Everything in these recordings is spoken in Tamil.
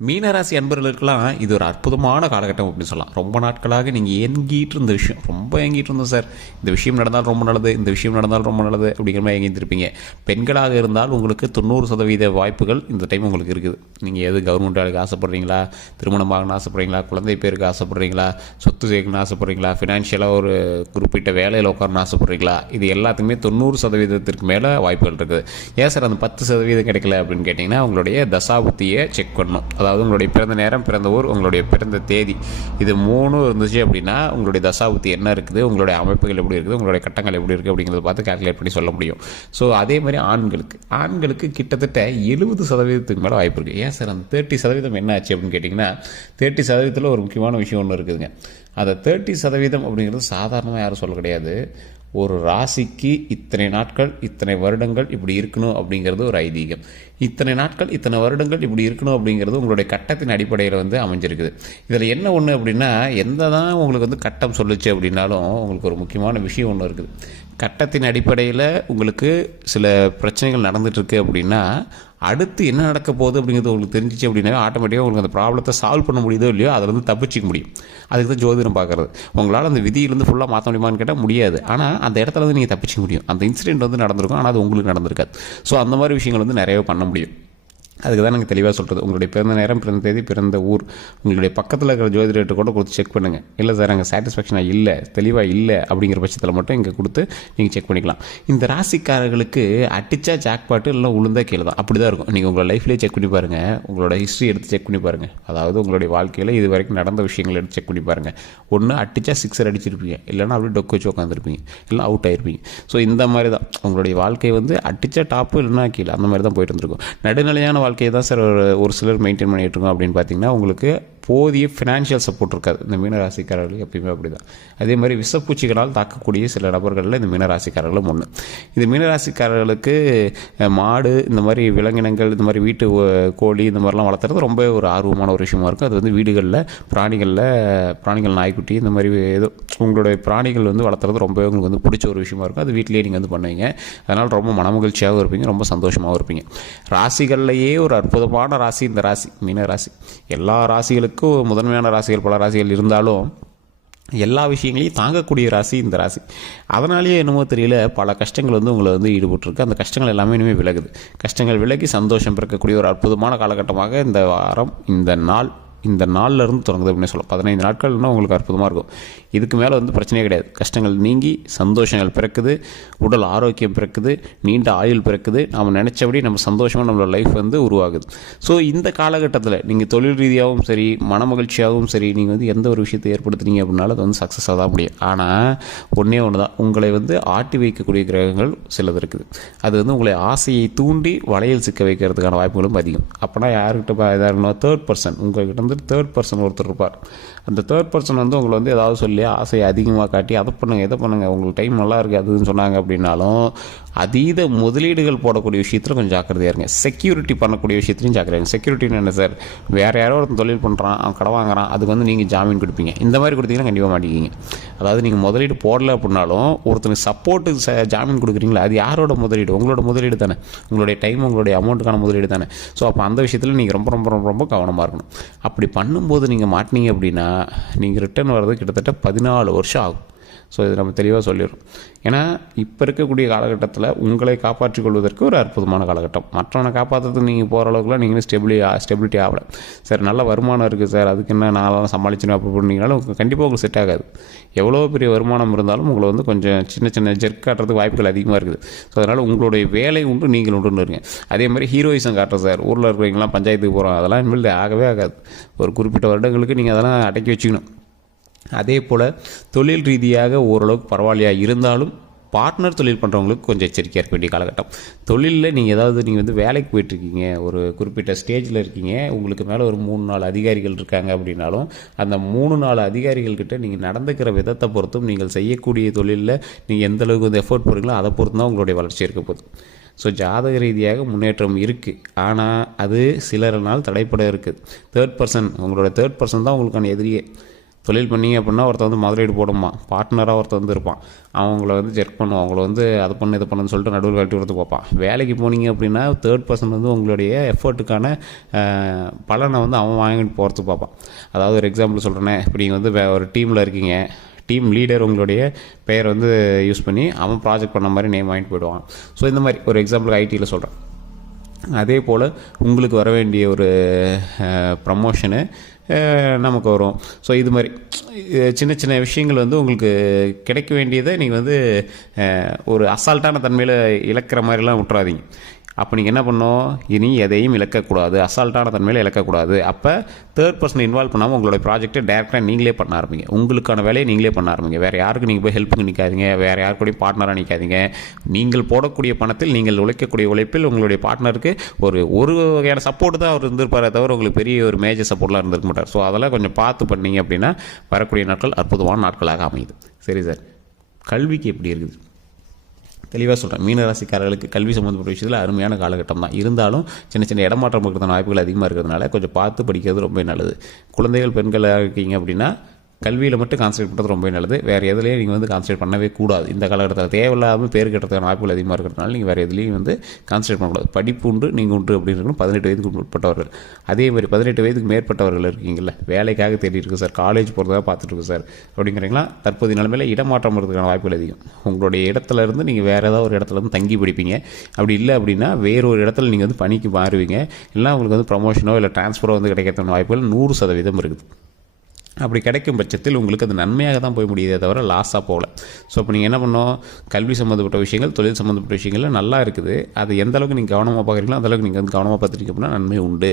மீனராசி அன்பர்களுக்கெல்லாம் இது ஒரு அற்புதமான காலகட்டம் அப்படின்னு சொல்லலாம். ரொம்ப நாட்களாக நீங்கள் ஏங்கிட்டு இருந்த விஷயம், ரொம்ப ஏங்கிட்டு இருந்தோம் சார், இந்த விஷயம் நடந்தால் ரொம்ப நல்லது, இந்த விஷயம் நடந்தால் ரொம்ப நல்லது அப்படிங்கிற மாதிரி ஏங்கியிருப்பீங்க. பெண்களாக இருந்தால் உங்களுக்கு 90% வாய்ப்புகள் இந்த டைம் உங்களுக்கு இருக்குது. நீங்கள் எது கவர்மெண்ட் வேலைக்கு ஆசைப்பட்றீங்களா, திருமணம் ஆகணும்னு ஆசைப்பட்றீங்களா, குழந்தை பேருக்கு ஆசைப்பட்றீங்களா, சொத்து சேர்க்கணும்னு ஆசைப்பட்றீங்களா, ஃபினான்ஷியலாக ஒரு குறிப்பிட்ட வேலையில் உட்காரணும்னு ஆசைப்பட்றீங்களா, இது எல்லாத்துக்குமே 90% மேலே வாய்ப்புகள் இருக்குது. ஏன் சார் அந்த 10% கிடைக்கல அப்படின்னு கேட்டிங்கன்னா, உங்களுடைய தசாபுத்தியை செக் பண்ணணும். அதாவது உங்களுடைய பிறந்த நேரம், பிறந்த ஊர், உங்களுடைய பிறந்த தேதி, இது 3 இருந்துச்சு அப்படின்னா உங்களுடைய தசாபுத்தி என்ன இருக்குது, உங்களுடைய அமைப்புகள் எப்படி இருக்குது, உங்களுடைய கட்டங்கள் எப்படி இருக்குது அப்படிங்கிறத பார்த்து கால்குலேட் பண்ணி சொல்ல முடியும். ஸோ அதே மாதிரி ஆண்களுக்கு கிட்டத்தட்ட 70% மேலே வாய்ப்பு இருக்குது. ஏன் சார் அந்த 30% என்ன ஆச்சு அப்படின்னு கேட்டிங்கன்னா, 30% ஒரு முக்கியமான விஷயம் ஒன்று இருக்குதுங்க. அந்த 30% அப்படிங்கிறது சாதாரணமாக யாரும் சொல்ல கிடையாது. ஒரு ராசிக்கு இத்தனை நாட்கள், இத்தனை வருடங்கள் இப்படி இருக்கணும் அப்படிங்கிறது ஒரு ஐதீகம். இத்தனை நாட்கள், இத்தனை வருடங்கள் இப்படி இருக்கணும் அப்படிங்கிறது உங்களுடைய கட்டத்தின் அடிப்படையில் அமைஞ்சிருக்குது. இதில் என்ன ஒன்று அப்படின்னா, எந்த தான் உங்களுக்கு கட்டம் சொல்லுச்சு அப்படின்னாலும் உங்களுக்கு ஒரு முக்கியமான விஷயம் ஒன்று இருக்குது. கட்டத்தின் அடிப்படையில் உங்களுக்கு சில பிரச்சனைகள் நடந்துகிட்ருக்கு அப்படின்னா, அடுத்து என்ன நடக்க போகுது அப்படிங்கிறது உங்களுக்கு தெரிஞ்சிச்சு அப்படின்னா ஆட்டோமேட்டிக்காக உங்களுக்கு அந்த ப்ராப்ளத்தை சால்வ் பண்ண முடியுதோ இல்லையோ அதில் தப்பிச்சிக்க முடியும். அதுக்கு தான் ஜோதிடம் பார்க்குறது. உங்களால் அந்த விதியிலேருந்து ஃபுல்லாக மாற்ற முடியுமான்னு கேட்டால் முடியாது. ஆனால் அந்த இடத்துல நீங்கள் தப்பிச்சிக்க முடியும். அந்த இன்சிடென்ட் நடந்திருக்கும், ஆனால் அது உங்களுக்கு நடந்திருக்காது. ஸோ அந்த மாதிரி விஷயங்கள் நிறையவே பண்ண முடியும். அதுக்கு தான் நாங்கள் தெளிவாக சொல்கிறது. உங்களுடைய பிறந்த நேரம், பிறந்த தேதி, பிறந்த ஊர், உங்களுடைய பக்கத்தில் இருக்கிற ஜோதிடர்கிட்ட கூட கொடுத்து செக் பண்ணுங்கள். இல்லை சார் அங்கே சாட்டிஸ்ஃபேக்ஷனாக இல்லை, தெளிவாக இல்லை அப்படிங்கிற பட்சத்தில் மட்டும் இங்கே கொடுத்து நீங்கள் செக் பண்ணிக்கலாம். இந்த ராசிக்காரர்களுக்கு அடித்தா ஜாக்பாட்டு இல்லை உளுந்தா கீழே தான், அப்படி தான் இருக்கும். நீங்கள் உங்களோட லைஃப்லேயே செக் பண்ணி பாருங்கள், உங்களோட ஹிஸ்ட்ரி எடுத்து செக் பண்ணி பாருங்கள். அதாவது உங்களுடைய வாழ்க்கையில் இது வரைக்கும் நடந்த விஷயங்கள் எடுத்து செக் பண்ணி பாருங்கள். ஒன்று அடித்தா 6 அடிச்சிருப்பீங்க, இல்லைனா அப்படியே டொக்கு வச்சு உட்காந்துருப்பீங்க, இல்லை அவுட் ஆகிருப்பீங்க. ஸோ இந்த மாதிரி தான் உங்களுடைய வாழ்க்கை அடித்தா டாப்பு இல்லைனா கீழே, அந்த மாதிரி தான் போயிட்டு இருந்திருக்கும். நடுநிலையான வாழ்க்கையை தான் சார் ஒரு சிலர் மெயின்டைன் பண்ணிகிட்டு இருக்கோம். அப்படின்னு பார்த்தீங்கன்னா உங்களுக்கு போதிய ஃபினான்ஷியல் சப்போர்ட் இருக்காது. இந்த மீனராசிக்காரர்களுக்கு எப்பயுமே அப்படி தான். அதே மாதிரி விஷப்பூச்சிகளால் தாக்கக்கூடிய சில நபர்களில் இந்த மீனராசிக்காரர்களும் ஒன்று. இது மீனராசிக்காரர்களுக்கு மாடு, இந்த மாதிரி விலங்கினங்கள், இந்த மாதிரி வீட்டு கோழி, இந்த மாதிரிலாம் வளர்த்துறது ரொம்ப ஒரு ஆர்வமான ஒரு விஷயமா இருக்கும். அது வீடுகளில் பிராணிகள் நாய்க்குட்டி, இந்த மாதிரி ஏதோ உங்களுடைய பிராணிகள் வளர்த்துறது ரொம்ப உங்களுக்கு பிடிச்ச ஒரு விஷயமா இருக்கும். அது வீட்டிலேயே நீங்கள் பண்ணுவீங்க. அதனால் ரொம்ப மனமகிழ்ச்சியாகவும் இருப்பீங்க, ரொம்ப சந்தோஷமாகவும் இருப்பீங்க. ராசிகள்லேயே ஒரு அற்புதமான ராசி இந்த ராசி, மீனராசி. எல்லா ராசிகளுக்கும் முதன்மையான ராசிகள் பல ராசிகள் இருந்தாலும் எல்லா விஷயங்களையும் தாங்கக்கூடிய ராசி இந்த ராசி. அதனாலேயே என்னமோ தெரியல, பல கஷ்டங்கள் உங்களை ஈடுபட்டிருக்கு. அந்த கஷ்டங்கள் எல்லாமே இனிமேல் விலகுது. கஷ்டங்கள் விலகி சந்தோஷம் பிறக்கக்கூடிய ஒரு அற்புதமான காலகட்டமாக இந்த வாரம், இந்த நாளில் இருந்து தொடங்குது அப்படின்னு சொல்லலாம். 15 நாட்கள்னா உங்களுக்கு அற்புதமாக இருக்கும். இதுக்கு மேலே பிரச்சனையே கிடையாது. கஷ்டங்கள் நீங்கி சந்தோஷங்கள் பிறக்குது, உடல் ஆரோக்கியம் பிறக்குது, நீண்ட ஆயுள் பிறக்குது. நாம் நினச்சபடி நம்ம சந்தோஷமாக நம்மளோட லைஃப் உருவாகுது. ஸோ இந்த காலகட்டத்தில் நீங்கள் தொழில் ரீதியாகவும் சரி, மன மகிழ்ச்சியாகவும் சரி, நீங்கள் எந்த ஒரு விஷயத்தை ஏற்படுத்துனீங்க அப்படின்னாலும் அது சக்ஸஸாக தான் முடியும். ஆனால் ஒன்றே ஒன்று தான், உங்களை ஆட்டி வைக்கக்கூடிய கிரகங்கள் சிலது இருக்குது. அது உங்களை ஆசையை தூண்டி வளையல் சிக்க வைக்கிறதுக்கான வாய்ப்புகளும் அதிகம். அப்போனா யாருக்கிட்ட இதாக இருக்கணும், தேர்ட் பர்சன், உங்கள்கிட்ட தேர்ட் பர்சன் ஒருத்தர் இருப்பார். அந்த தேர்ட் பர்சன் உங்களை ஏதாவது சொல்லி ஆசையை அதிகமாக காட்டி அதை பண்ணுங்கள் இதை பண்ணுங்கள், உங்களுக்கு டைம் நல்லா இருக்குது அதுன்னு சொன்னாங்க அப்படின்னாலும் அதீத முதலீடுகள் போடக்கூடிய விஷயத்தில் கொஞ்சம் ஜாக்கிரதையாக இருங்க. செக்யூரிட்டி பண்ணக்கூடிய விஷயத்துலையும் ஜாக்கிரதையாக. செக்யூரிட்டின்னு என்ன சார், வேறு யாரோ ஒருத்தன் தொழில் பண்ணுறான், அவன் கடை வாங்குறான், அதுக்கு நீங்கள் ஜாமீன் கொடுப்பீங்க. இந்த மாதிரி கொடுத்தீங்கன்னா கண்டிப்பாக மாட்டிக்கிங்க. அதாவது நீங்கள் முதலீடு போடலை அப்படின்னாலும் ஒருத்தனுக்கு சப்போர்ட்டுக்கு ஜாமீன் கொடுக்குறீங்களா, அது யாரோட முதலீடு, உங்களோட முதலீடு தானே, உங்களுடைய டைம், உங்களுடைய அமௌண்ட்டுக்கான முதலீடு தானே. ஸோ அப்போ அந்த விஷயத்தில் நீங்கள் ரொம்ப ரொம்ப ரொம்ப ரொம்ப கவனமாக இருக்கணும். அப்படி பண்ணும்போது நீங்கள் மாட்டினீங்க அப்படின்னா நீங்கள் ரிட்டர்ன் வர்றது கிட்டத்தட்ட 14 வருஷம் ஆகும். ஸோ இது நம்ம தெளிவாக சொல்லிடுறோம். ஏன்னா இப்போ இருக்கக்கூடிய காலகட்டத்தில் உங்களை காப்பாற்றிக் கொள்வதற்கு ஒரு அற்புதமான காலகட்டம். மற்றவனை காப்பாற்றுறதுக்கு நீங்கள் போகிற அளவுக்குலாம் நீங்களும் ஸ்டெபிலிட்டி ஆகலை. சார் நல்ல வருமானம் இருக்குது சார், அதுக்கு என்ன நான்லாம் சமாளிச்சுன்னு அப்போ பண்ணிங்கனாலும் கண்டிப்பாக உங்களுக்கு செட் ஆகாது. எவ்வளோ பெரிய வருமானம் இருந்தாலும் உங்களை கொஞ்சம் சின்ன சின்ன ஜெர்க் காட்டுறதுக்கு வாய்ப்புகள் அதிகமாக இருக்குது. ஸோ அதனால் உங்களுடைய வேலை உண்டு, நீங்கள் உண்டுன்னு இருங்க. அதே மாதிரி ஹீரோயிசம் காட்டுறேன் சார், ஊரில் இருக்கிறவங்களாம் பஞ்சாயத்துக்கு போகிறோம், அதெல்லாம் இனிமேல் ஆகவே ஆகாது. ஒரு குறிப்பிட்ட வருடங்களுக்கு நீங்கள் அதெல்லாம் அடக்கி வச்சுக்கணும். அதே போல் தொழில் ரீதியாக ஓரளவுக்கு பரவாயில்லையாக இருந்தாலும் பார்ட்னர் தொழில் பண்ணுறவங்களுக்கு கொஞ்சம் எச்சரிக்கையாக இருக்க வேண்டிய காலகட்டம். தொழிலில் நீங்கள் வேலைக்கு போயிட்டுருக்கீங்க, ஒரு குறிப்பிட்ட ஸ்டேஜில் இருக்கீங்க, உங்களுக்கு மேலே ஒரு 3-4 அதிகாரிகள் இருக்காங்க அப்படின்னாலும் அந்த 3-4 அதிகாரிகள்கிட்ட நீங்கள் நடந்துக்கிற விதத்தை பொறுத்தும், நீங்கள் செய்யக்கூடிய தொழிலில் நீங்கள் எந்தளவுக்கு எஃபோர்ட் போடுறீங்களோ அதை பொறுத்து தான் உங்களுடைய வளர்ச்சி இருக்க போகுது. ஸோ ஜாதக ரீதியாக முன்னேற்றம் இருக்குது, ஆனால் அது சிலரினால் தடைப்பட இருக்குது. உங்களோட தேர்ட் பர்சன் தான் உங்களுக்கான எதிரியே. தொழில் பண்ணிங்க அப்படின்னா ஒருத்தர் வந்து முதலீடு போடுமா, பார்ட்னராக ஒருத்தர் வந்து இருப்பான், அவங்கள வந்து செக் பண்ணுவோம், அவங்கள வந்து அது பண்ணு இது பண்ணுன்னு சொல்லிட்டு நடுவில் கட்டி கொடுத்து பார்ப்பான். வேலைக்கு போனீங்க அப்படின்னா தேர்ட் பர்சன் வந்து உங்களுடைய எஃபர்ட்டுக்கான பலனை வந்து அவன் வாங்கிட்டு போகிறதுக்கு பார்ப்பான். அதாவது ஒரு எக்ஸாம்பிள் சொல்கிறேன்னே, இப்போ நீங்கள் வந்து ஒரு டீமில் இருக்கீங்க, டீம் லீடர் உங்களுடைய பெயர் வந்து யூஸ் பண்ணி அவன் ப்ராஜெக்ட் பண்ண மாதிரி நேம் வாங்கிட்டு போயிடுவான். ஸோ இந்த மாதிரி ஒரு எக்ஸாம்பிள் ஐடியில் சொல்கிறேன். அதே போல் உங்களுக்கு வர வேண்டிய ஒரு ப்ரமோஷனு நமக்கு வரும். ஸோ இது மாதிரி சின்ன சின்ன விஷயங்கள் வந்து உங்களுக்கு கிடைக்க வேண்டியதை நீங்கள் வந்து ஒரு அசால்ட்டான தன்மையில் இழக்கிற மாதிரிலாம் விட்டுறாதீங்க. அப்போ நீங்கள் என்ன பண்ணணும், இனி எதையும் இழக்கக்கூடாது, அசால்ட்டான தன்மையில் இழக்கக்கூடாது. அப்போ தேர்ட் பர்சன் இன்வால்வ் பண்ணாமல் உங்களோட ப்ராஜெக்ட்டை டேரெக்டாக நீங்களே பண்ண ஆரம்பிங்க. உங்களுக்கான வேலையை நீங்களே பண்ண ஆரம்பிங்க. வேறு யாருக்கு நீங்கள் போய் ஹெல்ப்புக்கு நிற்காதீங்க, வேறு யாருக்கூடையும் பார்ட்னராக நிற்காதீங்க. நீங்கள் போடக்கூடிய பணத்தில், நீங்கள் உழைக்கக்கூடிய உழைப்பில் உங்களுடைய பார்ட்னருக்கு ஒரு வகையான சப்போர்ட் தான் அவர் இருந்திருப்பாரே தவிர உங்களுக்கு பெரிய ஒரு மேஜர் சப்போர்ட்லாம் இருந்திருக்க மாட்டார். ஸோ அதெல்லாம் கொஞ்சம் பார்த்து பண்ணீங்க அப்படின்னா வரக்கூடிய நாட்கள் அற்புதமான நாட்களாக அமையுது. சரி சார், கல்விக்கு எப்படி இருக்குது? தெளிவாக சொல்கிறேன். மீனராசிக்காரர்களுக்கு கல்வி சம்மந்தப்பட்ட விஷயத்தில் அருமையான காலகட்டம் தான். இருந்தாலும் சின்ன சின்ன இடமாற்றம் இருக்கிறதான வாய்ப்புகள் அதிகமாக இருக்கிறதுனால கொஞ்சம் பார்த்து படிக்கிறது ரொம்ப நல்லது. குழந்தைகள் பெண்களாக இருக்கீங்க அப்படின்னா கல்வியில் மட்டும் கான்சன்ட்ரேட் பண்ணுறது ரொம்ப நல்லது. வேறு எதுலேயும் நீங்கள் வந்து கான்சன்ட்ரேட் பண்ணவே கூடாது. இந்த காலகட்டத்தில் தேவையில்லாமல் பேர் கட்டுறதுக்கான வாய்ப்புகள் அதிகமாக இருக்கிறதுனால நீங்கள் வேறு எதுலேயும் வந்து கான்சன்ட்ரேட் பண்ணக்கூடாது. படிப்பு உண்டு, நீங்கள் உண்டு அப்படின்னு இருக்கணும். 18 வயதுக்கு உட்பட்டவர்கள், அதே மாதிரி 18 வயதுக்கு மேற்பட்டவர்கள் இருக்கீங்களா, வேலைக்காக தேடி இருக்குது சார், காலேஜ் போகிறதாக பார்த்துட்டு இருக்கு சார் அப்படிங்கிறீங்களா, தற்போதைய நிலைமையில் இடமாற்றம் இருக்கிறதுக்கான வாய்ப்புகள் அதிகம். உங்களுடைய இடத்துல இருந்து நீங்கள் வேறு ஏதாவது ஒரு இடத்துல இருந்து தங்கி படிப்பீங்க. அப்படி இல்லை அப்படின்னா வேறு ஒரு இடத்துல நீங்கள் வந்து பணிக்கு மாறுவீங்க. இல்லை உங்களுக்கு வந்து ப்ரமோஷனோ இல்லை ட்ரான்ஸ்ஃபரோ வந்து கிடைக்கிறதுக்கான வாய்ப்புகள் 100% இருக்குது. அப்படி கிடைக்கும் பட்சத்தில் உங்களுக்கு அது நன்மையாக தான் போய் முடியுதே தவிர லாஸாக போகல. ஸோ இப்போ நீங்கள் என்ன பண்ணோம், கல்வி சம்மந்தப்பட்ட விஷயங்கள், தொழில் சம்மந்தப்பட்ட விஷயங்கள் நல்லா இருக்குது. அது எந்த அளவுக்கு நீங்கள் கவனமாக பார்க்குறீங்களோ அந்தளவுக்கு நீங்கள் வந்து கவனமாக பார்த்துட்டீங்க அப்படின்னா நன்மை உண்டு.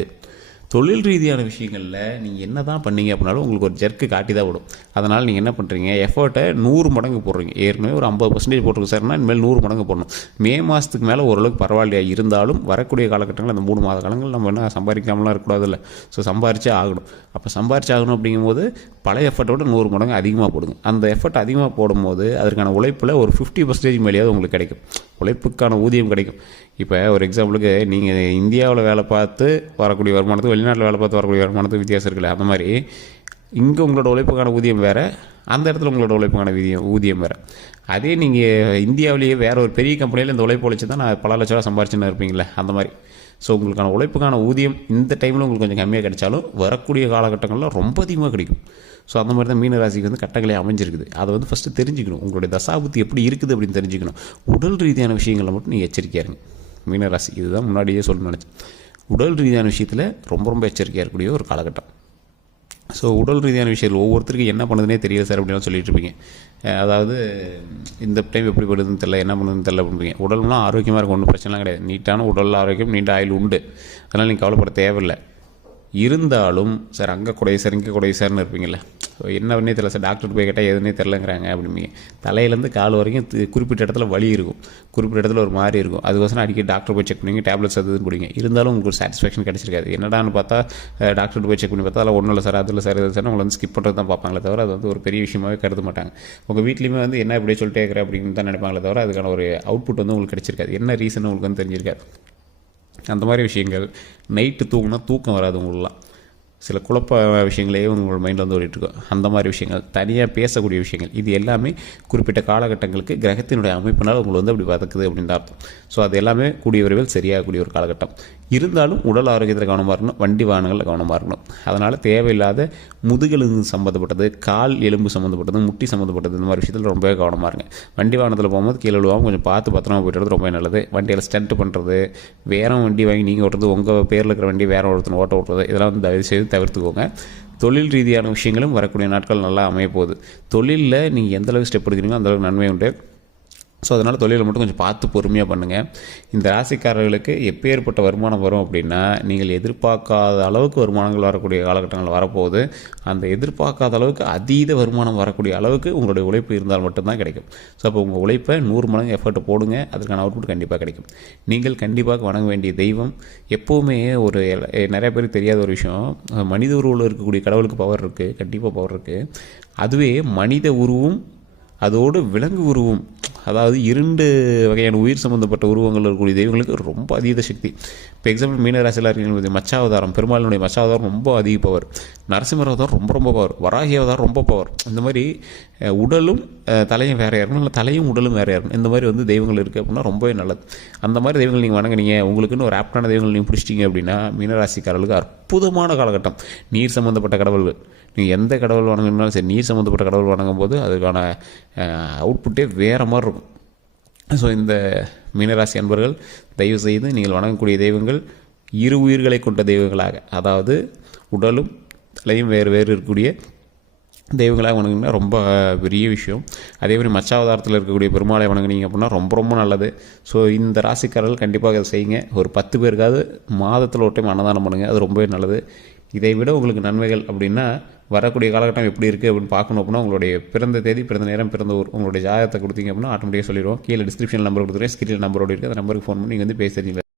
தொழில் ரீதியான விஷயங்களில் நீங்கள் என்ன தான் பண்ணீங்க அப்படின்னாலும் உங்களுக்கு ஒரு ஜர்க்கு காட்டி தான் விடும். அதனால் நீங்கள் என்ன பண்ணுறீங்க, எஃபர்ட்டை 100 மடங்கு போடுறீங்க. ஏற்கனவே ஒரு 50% போட்டிருக்கு சார்னா இனிமேல் 100 மடங்கு போடணும். மே மாதத்துக்கு மேலே ஓரளவுக்கு பரவாயில்லையா இருந்தாலும் வரக்கூடிய காலகட்டங்கள் அந்த 3 மாத காலங்கள் நம்ம என்ன சம்பாதிக்காமலாம் இருக்கக்கூடாது இல்லை. ஸோ சம்பாரிச்சே ஆகணும். அப்போ சம்பாரிச்சு ஆகணும் அப்படிங்கும்போது பழைய எஃபர்ட்டோட 100 மடங்கு அதிகமாக போடுங்க. அந்த எஃபர்ட் அதிகமாக போடும்போது அதற்கான உழைப்பில் ஒரு 50% மேலேயாவது உங்களுக்கு கிடைக்கும். உழைப்புக்கான ஊதியம் கிடைக்கும். இப்போ ஒரு எக்ஸாம்பிளுக்கு நீங்கள் இந்தியாவில் வேலை பார்த்து வரக்கூடிய வருமானத்துக்கு வெளிநாட்டில் வேலை பார்த்து வரக்கூடிய வருமானத்துக்கு வித்தியாசம் இருக்குல்ல, அந்த மாதிரி இங்கே உங்களோட உழைப்புக்கான ஊதியம் வேறு, அந்த இடத்துல உங்களோட உழைப்புக்கான ஊதியம் வேறு. அதே நீங்கள் இந்தியாவிலேயே வேறு ஒரு பெரிய கம்பெனியில் இந்த உழைப்பு உழைச்சி தான் நான் பல லட்ச ரூபா சம்பாரிச்சுன்னு இருப்பீங்களே, அந்த மாதிரி. ஸோ உங்களுக்கான உழைப்புக்கான ஊதியம் இந்த டைமில் உங்களுக்கு கொஞ்சம் கம்மியாக கிடைச்சாலும் வரக்கூடிய காலகட்டங்களில் ரொம்ப அதிகமாக கிடைக்கும். ஸோ அந்த மாதிரி தான் மீனராசிக்கு வந்து கட்டங்களே அமைஞ்சிருக்குது. அதை வந்து ஃபஸ்ட்டு தெரிஞ்சுக்கணும். உங்களுடைய தசாபுத்தி எப்படி இருக்குது அப்படின்னு தெரிஞ்சுக்கணும். உடல் ரீதியான விஷயங்களில் மட்டும் நீங்கள் எச்சரிக்கையாக இருங்க மீனராசி. இதுதான் முன்னாடியே சொல்லணும்னு நினச்சேன். உடல் ரீதியான விஷயத்தில் ரொம்ப ரொம்ப எச்சரிக்கையாக இருக்கக்கூடிய ஒரு காலகட்டம். ஸோ உடல் ரீதியான விஷயங்கள் ஒவ்வொருத்தருக்கும் என்ன பண்ணுதுன்னே தெரியல சார் அப்படிலாம் சொல்லிட்டு இருப்பீங்க. அதாவது இந்த டைம் எப்படி பண்ணுதுன்னு தெரியல, என்ன பண்ணுதுன்னு தெரியல அப்படிங்க. உடல்னால் ஆரோக்கியமாக இருக்கும், ஒன்றும் பிரச்சனைலாம் கிடையாது. நீட்டான உடல் ஆரோக்கியம், நீண்ட ஆயுள் உண்டு. அதனால் நீங்கள் கவலைப்பட தேவையில்லை. இருந்தாலும் சார் அங்கே கொடை சார் இங்கே கொடை சார்னு இருப்பீங்களே, என்ன பண்ணே தெரியல சார், டாக்டர் போய் கேட்டால் எதுனே தெரிலங்கிறாங்க அப்படிங்க. தலையிலேருந்து கால் வரைக்கும் குறிப்பிட்ட இடத்துல வலி இருக்கும், குறிப்பிட்ட இடத்துல ஒரு மாதிரி இருக்கும். அதுக்கோசரம் அடிக்கடி டாக்டர் போய் செக் பண்ணிங்க, டேப்லெட்ஸ் அது பிடிங்க. இருந்தாலும் உங்களுக்கு ஒரு சாட்டிஸ்ஃபேக்ஷன் கிடச்சிருக்காது. என்னடான்னு பார்த்தா டாக்டர் போய் செக் பண்ணி பார்த்தா அதில் ஒன்றும் இல்லை சார், அதில் சார் இது சார் உங்களை வந்து ஸ்கிப் பண்ணுறது தான் பார்ப்பாங்களே தவிர அது வந்து ஒரு பெரிய விஷயமாகவே கருத மாட்டாங்க. உங்கள் வீட்லேயுமே வந்து என்ன இப்படியே சொல்லிட்டே இருக்கிற அப்படின்னு தான் நினைப்பாங்களே தவிர அதுக்கான ஒரு அவுட்புட் வந்து உங்களுக்கு கிடச்சிருக்காது. என்ன ரீசன் உங்களுக்கு வந்து தெரிஞ்சிருக்காது. அந்த மாதிரி விஷயங்கள். நைட்டு தூங்கினா தூக்கம் வராது உங்களெலாம். சில குழப்ப விஷயங்களே உங்களோட மைண்டில் வந்து ஓடிட்டுருக்கும். அந்த மாதிரி விஷயங்கள், தனியாக பேசக்கூடிய விஷயங்கள், இது எல்லாமே குறிப்பிட்ட காலகட்டங்களுக்கு கிரகத்தினுடைய அமைப்பினால் உங்களை வந்து அப்படி வதக்குது அப்படின்னு அர்த்தம். ஸோ அது எல்லாமே கூடிய விரைவில் சரியாகக்கூடிய ஒரு காலகட்டம். இருந்தாலும் உடல் ஆரோக்கியத்தில் கவனமாக இருக்கணும், வண்டி வாகனங்களில் கவனமாக இருக்கணும். அதனால் தேவையில்லாத முதுகெலும்பு சம்மந்தப்பட்டது, கால் எலும்பு சம்மந்தப்பட்டது, முட்டி சம்மந்தப்பட்டது, இந்த மாதிரி விஷயத்தில் ரொம்பவே கவனமாக இருங்க. வண்டி வாகனத்தில் போகும்போது கீழே விழுவாமல் கொஞ்சம் பார்த்து பத்திரமா போய்ட்டு ரொம்ப நல்லது. வண்டியில் ஸ்டண்ட் பண்ணுறது, வேறு வண்டி வாங்கி நீங்கள் ஓட்டுறது, உங்கள் பேரில் இருக்கிற வண்டி வேறு ஒருத்தர் ஓட்டுறது, இதெல்லாம் வந்து தயவு செய்து தவிர்த்துக்கோங்க. தொழில் ரீதியான விஷயங்களும் வரக்கூடிய நாட்கள் நல்லா அமைய போகுது. தொழிலில் நீங்கள் எந்தளவுக்கு ஸ்டெப் எடுக்கிறீங்களோ அந்தளவுக்கு நன்மை உண்டு. ஸோ அதனால் தொழிலை மட்டும் கொஞ்சம் பார்த்து பொறுமையாக பண்ணுங்கள். இந்த ராசிக்காரர்களுக்கு எப்பேற்பட்ட வருமானம் வரும் அப்படின்னா, நீங்கள் எதிர்பார்க்காத அளவுக்கு வருமானங்கள் வரக்கூடிய காலகட்டங்கள் வரப்போகுது. அந்த எதிர்பார்க்காத அளவுக்கு அதீத வருமானம் வரக்கூடிய அளவுக்கு உங்களுடைய உழைப்பு இருந்தால் மட்டும்தான் கிடைக்கும். ஸோ அப்போ உங்கள் உழைப்பை 100 மடங்கு எஃபர்ட் போடுங்க, அதுக்கான அவுட்புட் கண்டிப்பாக கிடைக்கும். நீங்கள் கண்டிப்பாக வணங்க வேண்டிய தெய்வம் எப்போவுமே ஒரு நிறைய பேருக்கு தெரியாத ஒரு விஷயம், மனித உருவில் இருக்கக்கூடிய கடவுளுக்கு பவர் இருக்குது, கண்டிப்பாக பவர் இருக்குது. அதுவே மனித உருவும் அதோடு விலங்கு உருவம், அதாவது 2 வகையான உயிர் சம்மந்தப்பட்ட உருவங்கள் இருக்கக்கூடிய தெய்வங்களுக்கு ரொம்ப அதீத சக்தி. இப்போ எக்ஸாம்பிள் மீனராசியில் இருக்கீங்க, மச்சாவதாரம், பெருமாளுடைய மச்சாவதாரம் ரொம்ப அதிக பவர், நரசிம்மர் அவதாரம் ரொம்ப ரொம்ப பவர், வராகி அவதாரம் ரொம்ப பவர். இந்த மாதிரி உடலும் தலையும் வேறையாக இருக்கணும், இல்லை தலையும் உடலும் வேறையாக இருக்கணும். இந்த மாதிரி வந்து தெய்வங்கள் இருக்குது அப்படின்னா ரொம்பவே நல்லது. அந்த மாதிரி தெய்வங்கள் நீங்கள் வணங்குனீங்க, உங்களுக்குன்னு ஒரு ஆப்டான தெய்வங்கள் நீங்கள் பிடிச்சிட்டிங்க அப்படின்னா மீனராசிக்காரர்களுக்கு அற்புதமான காலகட்டம். நீர் சம்மந்தப்பட்ட கடவுள்கள், நீங்கள் எந்த கடவுள் வணங்கினாலும் சரி, நீர் சம்மந்தப்பட்ட கடவுள் வணங்கும் போது அதுக்கான அவுட்புட்டே வேறு மாதிரி இருக்கும். ஸோ இந்த மீனராசி அன்பர்கள் தயவு செய்து நீங்கள் வணங்கக்கூடிய தெய்வங்கள் 2 உயிர்களை கொண்ட தெய்வங்களாக, அதாவது உடலும் தலையும் வேறு வேறு இருக்கக்கூடிய தெய்வங்களாக வணங்கினா ரொம்ப பெரிய விஷயம். அதே மாதிரி மச்சாவதாரத்தில் இருக்கக்கூடிய பெருமாளை வணங்குனீங்க அப்படின்னா ரொம்ப ரொம்ப நல்லது. ஸோ இந்த ராசிக்காரர்கள் கண்டிப்பாக அதை செய்யுங்க. ஒரு 10 பேருக்காவது மாதத்தில் ஒரு டைம் அன்னதானம் பண்ணுங்கள், அது ரொம்பவே நல்லது. இதை விட உங்களுக்கு நன்மைகள் அப்படின்னா வரக்கூடிய காலகட்டம் எப்படி இருக்குது அப்படின்னு பார்க்கணும் அப்படின்னா உங்களுடைய பிறந்த தேதி, பிறந்த நேரம், பிறந்த ஊர், உங்களுடைய ஜாதகத்தை கொடுத்தீங்க அப்படின்னா ஆட்டோமேட்டிக்காக சொல்லிடுவோம். கீழே டிஸ்கிரிப்ஷன் நம்பர் கொடுத்துருக்கேன், ஸ்கிரீன் நம்பரோடு இருக்குது, அந்த நம்பருக்கு ஃபோன் பண்ணி நீங்கள் வந்து பேசுகிறீங்க.